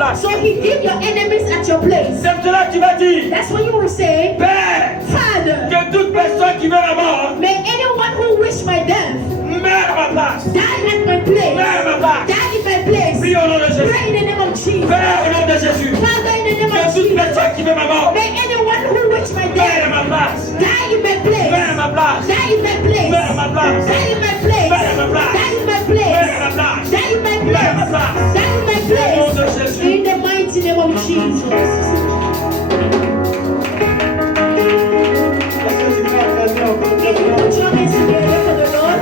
place. So he did your enemies at your place. C'est cela que tu vas dire. That's what you will say. Père, Father, que toute personne qui veut la mort may anyone who wish my death meure à ma place. die at my place. Meure à ma place. Die in my place. Prie au nom de Jésus. Pray in the name of Jesus. Père, au nom de Jésus. Father, in the name Que of toute Jesus. personne qui veut ma mort May anyone who wish my meure à death ma place. die in my place. Meure à ma place. Die in my place. Meure à ma place. Die in my place. Meure à ma place. Die in my place. Meure à ma place. Die in my Meure à ma place. place. Die in my Au nom de place. Jésus. In the mighty name of Jesus. Can you put your hands together for the Lord?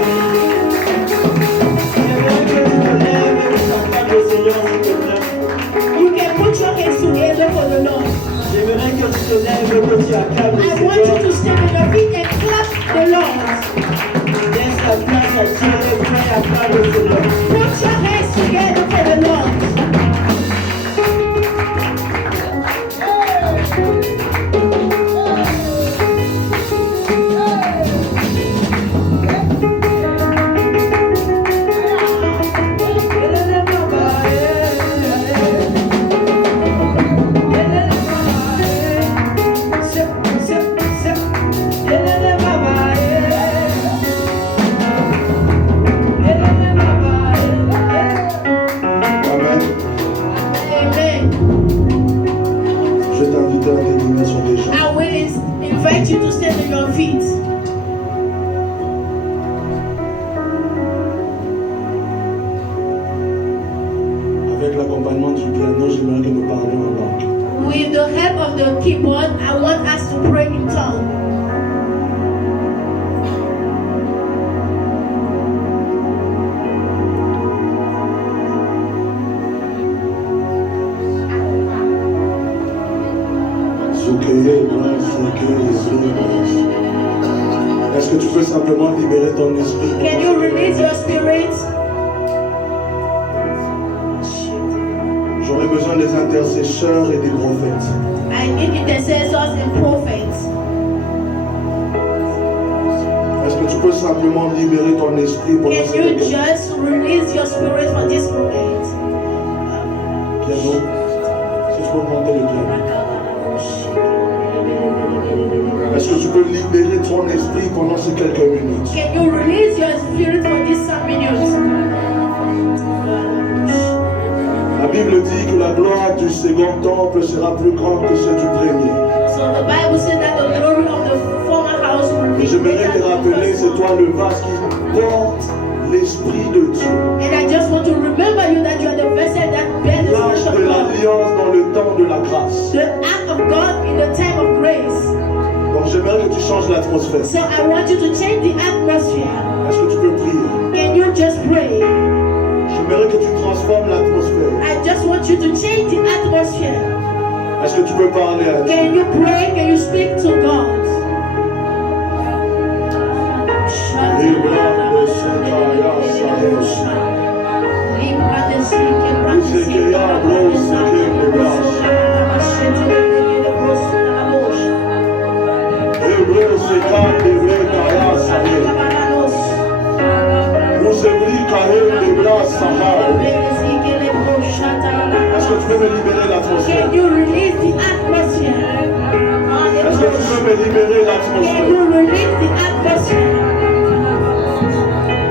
You can put your hands together for the Lord. J'aimerais que tu te lèves, que tu acclames le I want Seigneur. you to stand on your feet and clap the Lord. Laisse la place à Dieu, lève-toi et acclame le Seigneur. Put your hands together for the Lord. Amen. Amen. Je vais t'inviter à t'éliminer sur des gens. I will invite you to stand on your feet. Avec l'accompagnement du piano, j'aimerais que nous parlions en langue. With the help of the keyboard, I want us to pray in tongue. Est-ce que tu peux simplement libérer ton esprit? Can you release your spirit? J'aurais besoin des intercesseurs et des prophètes. I need intercessors and prophets. Est-ce que tu peux simplement libérer ton esprit pour Can you just release your spirit for this moment? piano? Si tu peux monter le piano. Est-ce que tu peux libérer ton esprit pendant ces quelques minutes? Can you release your spirit for these some minutes? La Bible dit que la gloire du second temple sera plus grande que celle du premier. So the Bible says that the glory of the former house will be Et j'aimerais greater te than the rappeler, first c'est one. toi le vase qui porte l'Esprit de Dieu. And I just want to remember you that you are the vessel that bears the L'arche spirit de of God. l'alliance dans le temps de la grâce. The act of God in the time of grace. Donc j'aimerais que tu changes l'atmosphère. So I want you to change the atmosphere. Est-ce que tu peux prier? Can you just pray? J'aimerais que tu transformes l'atmosphère. I just want you to change the atmosphere. Est-ce que tu peux parler à Dieu? Can you pray? Can you speak to God? Est-ce que tu peux me libérer l'atmosphère? Can you release the atmosphere? Est-ce que tu peux me libérer Can l'atmosphère? you release the atmosphere?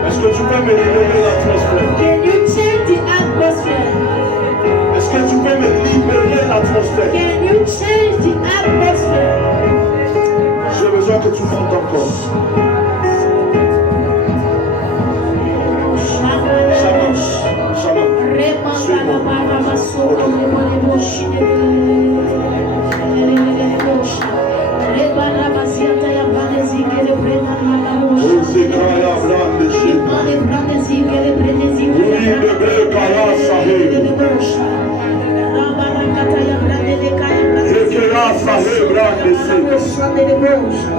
Est-ce que tu peux me libérer l'atmosphère? Can you change the atmosphere? Est-ce que tu peux me libérer l'atmosphère? Can you change the atmosphere? J'ai besoin que tu montes encore. Chacun, suis-moi.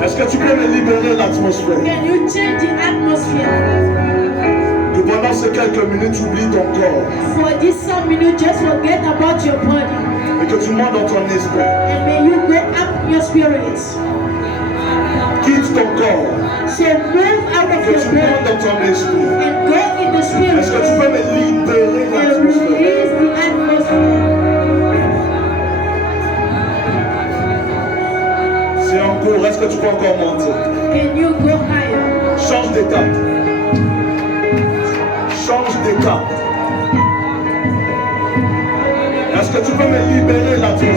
Est-ce que tu peux me libérer l'atmosphère? Can you change the atmosphere? Que pendant ces quelques minutes, tu oublies ton corps For this some minute, just forget about your body. et que tu montes dans ton esprit. And may you go up your spirit. Quitte ton corps, So move out of que your tu montes body dans ton esprit. and go in the spirit. Est-ce que tu peux me libérer And l'atmosphère? release the atmosphere. tu peux encore monter? Can you go higher? Change d'étape. Change d'étape. Est-ce que tu peux me libérer l'atmosphère?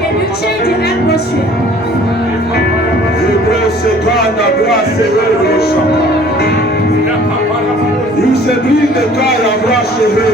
Can you change the atmosphere? You say bring the car and brush the hair.